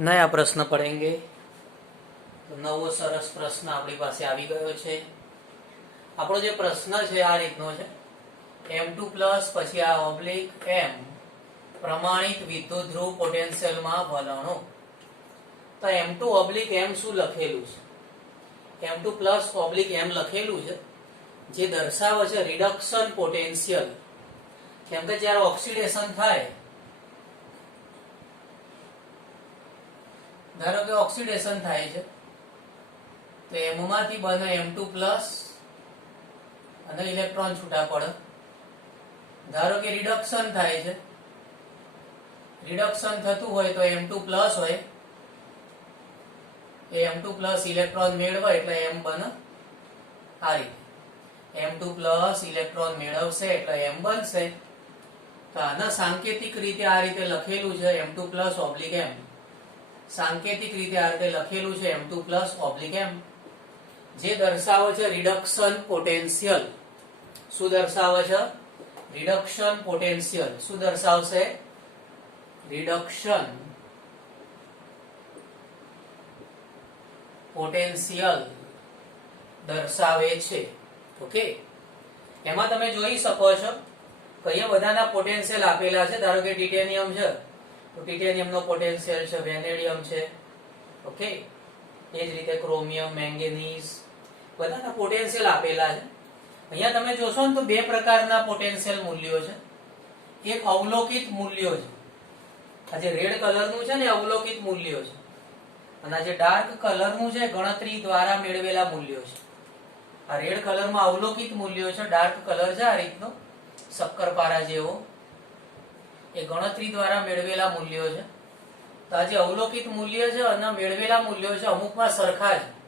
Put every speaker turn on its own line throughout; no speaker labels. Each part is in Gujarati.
નયા પ્રશ્ન પડેંગે. નવો સરસ પ્રશ્ન આપણી પાસે આવી ગયો છે. આપણો જે પ્રશ્ન છે આ રીતનો છે. એમ ટુ પ્લસ પછી આ ઓબ્લિક એમ પ્રમાણિત વિદ્યુત ધ્રુવ પોટેન્શિયલમાં વલણો. તો એમ ટુ ઓબ્લિક એમ શું લખેલું છે? M two plus oblique M લખેલું છે, જે દર્શાવે છે રિડક્શન પોટેન્શિયલ કેમ કે જ્યારે ઓક્સિડેશન થાય ધારો કે ઓક્સિડેશન થાય છે, તો એમમાંથી બને એમ ટુ પ્લસ અને ઇલેક્ટ્રોન છૂટા પડે. ધારો કે રિડક્શન થાય છે, રિડક્શન થતું હોય તો એમ ટુ પ્લસ હોય. એ એમ ટુ પ્લસ ઇલેક્ટ્રોન મેળવે એટલે એમ બને આ રીતે. એમ ટુ પ્લસ ઇલેક્ટ્રોન મેળવશે એટલે એમ બનશે. તો આના સાંકેતિક રીતે આ રીતે લખેલું છે, M two plus oblique M. સાંકેતિક રીતે આ રીતે લખેલું છે M two plus oblique M જે દર્શાવે છે રિડક્શન પોટેન્શિયલ શું દર્શાવે છે? રિડક્શન પોટેન્શિયલ શું દર્શાવશે? રિડક્શન પોટેન્શિયલ દર્શાવે છે. ઓકે? એમાં તમે જોઈ શકો છો કયા બધાના પોટેન્શિયલ આપેલા છે. ધારો કે ટિટેનિયમ છે. તો ટિટેનિયમનો પોટેન્શિયલ છે વેનેડિયમ છે. ઓકે એ જ રીતે ક્રોમિયમ મેંગેનીઝ બધાના પોટેન્શિયલ આપેલા છે. અહીંયા તમે જોશો ને તો બે પ્રકારના પોટેન્શિયલ મૂલ્યો છે. એક અવલોકિત મૂલ્યો છે. આ જે રેડ કલરનું છે ને અવલોકિત મૂલ્યો છે. અને આ જે ડાર્ક કલરનું છે ગણતરી દ્વારા મેળવેલા મૂલ્યો છે. આ રેડ કલરમાં અવલોકિત મૂલ્યો છે ડાર્ક કલર છે આ રીતનો. શક્કરપારા જેવો. એ ગણતરી દ્વારા મેળવેલા મૂલ્યો છે. તો આ જે અવલોકિત મૂલ્ય છે અને મેળવેલા મૂલ્યો છે અમુકમાં સરખા છે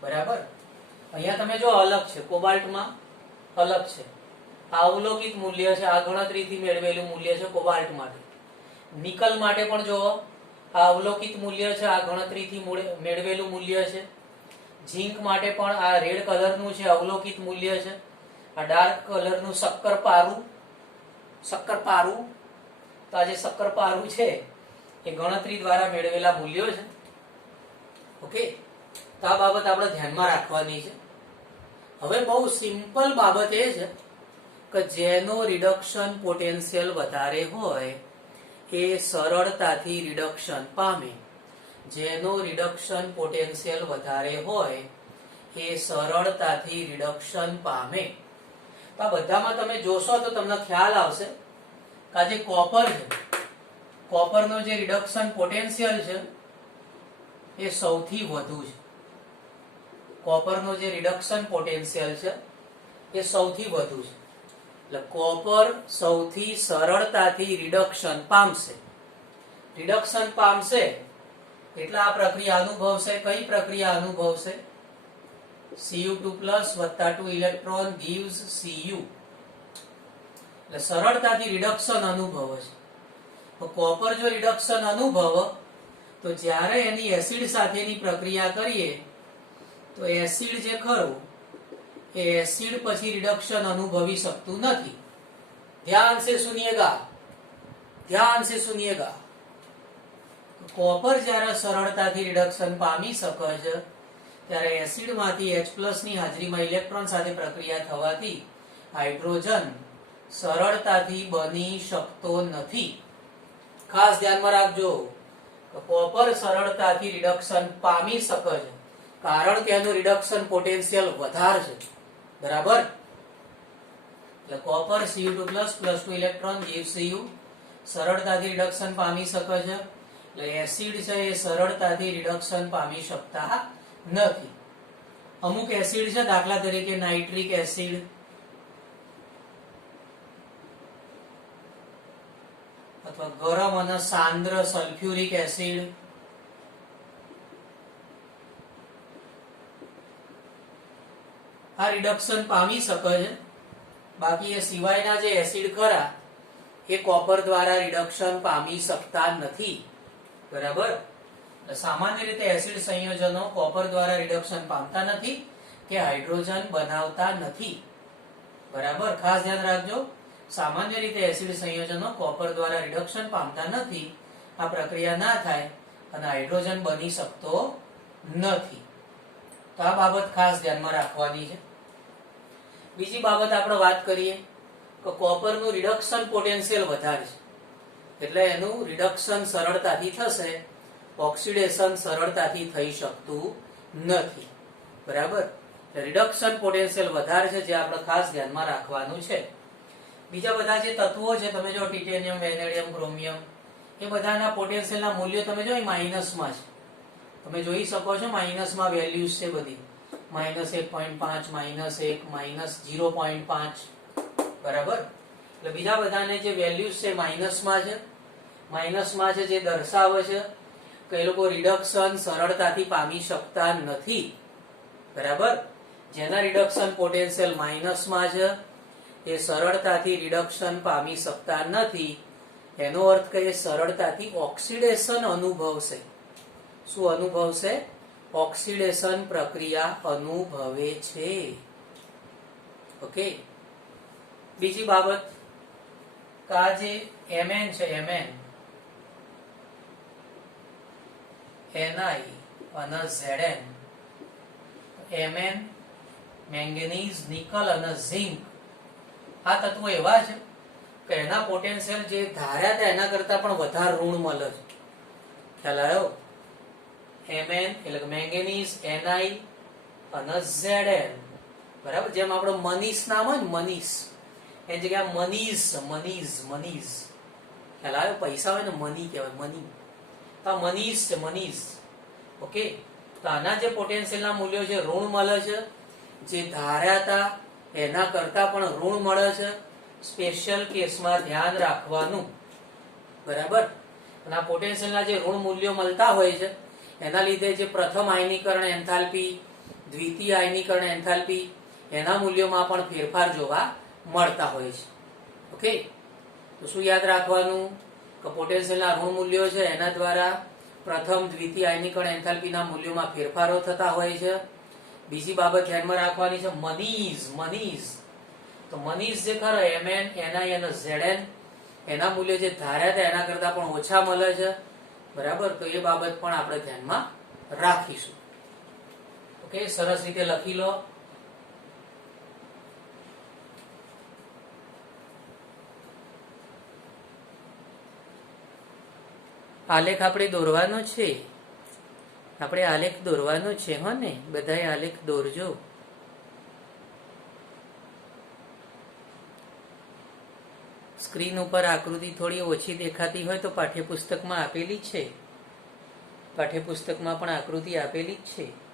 બરાબર? અહીંયા તમે જો અલગ છે, કોબાલ્ટમાં અલગ છે. આ અવલોકિત મૂલ્ય છે, આ ગણતરીથી મેળવેલું મૂલ્ય છે કોબાલ્ટ માટે. નિકલ માટે પણ જો આ અવલોકિત મૂલ્ય છે, આ ગણતરીથી મૂળે- મેળવેલું મૂલ્ય છે. ઝીંક માટે પણ આ રેડ કલરનું છે અવલોકિત મૂલ્ય છે. આ ડાર્ક કલરનું શક્કર પારું શક્કર પારું તો આ જે શક્કર પારું છે, એ ગણતરી દ્વારા મેળવેલા મૂલ્યો છે. ઓકે? તો આ બાબત આપણે ધ્યાનમાં રાખવાની છે. હવે બહુ સિમ્પલ બાબત એ છે કે જેનો રિડક્શન પોટેન્શિયલ વધારે હોય, એ સરળતાથી રિડક્શન પામે. જેનો રિડક્શન પોટેન્શિયલ વધારે હોય, એ સરળતાથી રિડક્શન પામે. આ બધામાં તમે જોશો તો તમને ખ્યાલ આવશે કે આ જે કોપર છે કોપરનો જે રિડક્શન પોટેન્શિયલ છે, એ સૌથી વધુ છે. કોપરનો જે રિડક્શન પોટેન્શિયલ છે, એ સૌથી વધુ છે. એટલે કોપર સૌથી સરળતાથી રિડક્શન પામશે. રિડક્શન પામશે એટલે આ પ્રક્રિયા અનુભવશે. કઈ પ્રક્રિયા અનુભવશે? Cu2 પ્લસ વત્તા ટુ ઇલેક્ટ્રોન ગીવ્સ Cu. એટલે સરળતાથી રિડક્શન અનુભવે છે. કોપર જો રિડક્શન અનુભવ, તો જ્યારે એની એસિડ સાથેની પ્રક્રિયા કરીએ, તો એસિડ જે ખરું, એ એસિડ પછી રિડક્શન અનુભવી શકતું નથી. ધ્યાન સે સુનિયેગા ધ્યાન સે સુનિયેગા કોપર જ્યારે સરળતાથી રિડક્શન પામી શકે છે, ત્યારે એસિડમાંથી H ની હાજરીમાં ઇલેક્ટ્રોન સાથે પ્રક્રિયા થવાથી હાઇડ્રોજન સરળતાથી બની શકતો નથી. ખાસ ધ્યાનમાં રાખજો કોપર સરળતાથી રિડક્શન પામી શકે છે. કારણ કે એનું રિડક્શન પોટેન્શિયલ વધારે છે. બરાબર? એટલે copper Cu2 plus plus two electron gives Cu સરળતાથી રિડક્શન પામી શકે છે. એટલે એસિડ છે એ સરળતાથી રિડક્શન પામી શકતા નથી. અમુક એસિડ છે દાખલા તરીકે નાઇટ્રિક એસિડ અથવા ગરમ અને સાંદ્ર સલ્ફ્યુરિક એસિડ આ રિડક્શન પામી શકે છે. બાકી એ સિવાયના જે એસિડ ખરા, એ કોપર દ્વારા રિડક્શન પામી શકતા નથી. બરાબર? સામાન્ય રીતે એસિડ સંયોજનો કોપર દ્વારા રિડક્શન પામતા નથી કે હાઇડ્રોજન બનાવતા નથી. બરાબર? ખાસ ધ્યાન રાખજો. સામાન્ય રીતે એસિડ સંયોજનો કોપર દ્વારા રિડક્શન પામતા નથી. આ પ્રક્રિયા ના થાય અને હાઇડ્રોજન બની શકતો નથી. તો આ બાબત ખાસ ધ્યાનમાં રાખવાની છે. બીજી બાબત આપણે વાત કરીએ કે કોપરનું રિડક્શન પોટેન્શિયલ વધારે છે. એટલે એનું રિડક્શન સરળતાથી થશે, ઓક્સિડેશન સરળતાથી થઈ શકતું નથી. બરાબર? રિડક્શન પોટેન્શિયલ વધારે છે જે આપણે ખાસ ધ્યાનમાં રાખવાનું છે. બીજા બધા જે તત્વો છે, તમે જો ટિટેનિયમ વેનેડિયમ ક્રોમિયમ, એ બધાના પોટેન્શિયલના મૂલ્યો તમે જો માઇનસમાં છે. તમે જોઈ શકો છો માઇનસમાં વેલ્યુઝ છે બધી. માઇનસ એક પોઈન્ટ પાંચ, માઇનસ એક, માઇનસ ઝીરો પોઈન્ટ પાંચ. બરાબર? એટલે બીજા બધાને જે વેલ્યુઝ છે માઇનસમાં છે. માઇનસમાં છે જે દર્શાવે છે કે એ લોકો રિડક્શન સરળતાથી પામી શકતા નથી. બરાબર? જેના રિડક્શન પોટેન્શિયલ માઇનસમાં છે એ સરળતાથી રિડક્શન પામી શકતા નથી. એનો અર્થ કે એ સરળતાથી ઓક્સિડેશન અનુભવશે. શું અનુભવશે? ઓક્સિડેશન પ્રક્રિયા અનુભવે છે. ઓકે બીજી બાબત. કા જે એમએન છે એમએન એનઆઈ અને ઝેડએન એમએન મેંગેનીઝ નિકલ અને ઝિંક આ તત્વો એવા છે કે એના પોટેન્શિયલ જે ધાર્યા હતા, એના કરતા પણ વધારે ઋણ મળે છે. ખ્યાલ આવ્યો? એમએન એટલે કે મેંગેનીઝ એનઆઈ અને ઝેડએન બરાબર? જેમ આપણો મનીષ નામ હોય ને, મનીષ. એ જગ્યાએ મનીષ મનીષ મનીઝ ખ્યાલ આવ્યો? પૈસા હોય ને, મની કહેવાય, મની. તો આ મનીષ છે, મનીષ. ઓકે? તો આના જે પોટેન્શિયલના મૂલ્યો છે, ઋણ મળે છે. જે ધાર્યા હતા એના કરતા પણ ઋણ મળે છે. સ્પેશિયલ કેસમાં ધ્યાન રાખવાનું. બરાબર? અને આ પોટેન્શિયલના જે ઋણ મૂલ્યો મળતા હોય છે, એના લીધે જે પ્રથમ આયનીકરણ એન્થાલ્પી, દ્વિતીય આયનીકરણ એન્થાલ્પી, એના મૂલ્યોમાં પણ ફેરફાર જોવા મળતા હોય છે. ઓકે? તો શું યાદ રાખવાનું? કે પોટેન્શિયલના ઋણ મૂલ્યો છે, એના દ્વારા પ્રથમ, દ્વિતીય આયનીકરણ એન્થાલ્પીના મૂલ્યોમાં ફેરફારો થતા હોય છે. બીજી બાબત ધ્યાનમાં રાખવાની છે મનીઝ મનીઝ. તો મનીઝ જે ખરો, એમએન, એનઆઈ અને ઝેડએન, એના મૂલ્ય જે ધાર્યા હતા, એના કરતા પણ ઓછા મળે છે. બરાબર? તો એ બાબત પણ આપણે ધ્યાનમાં રાખીશું. ઓકે, સરસ રીતે લખી લો. આલેખ આપણે દોરવાનો છે. આપણે આલેખ દોરવાનો છે, હો ને? આલેખ દોરજો. સ્ક્રીન ઉપર આકૃતિ થોડી ઓછી દેખાતી હોય તો પાઠ્યપુસ્તકમાં આપેલી છે. પાઠ્યપુસ્તકમાં પણ આકૃતિ આપેલી જ છે.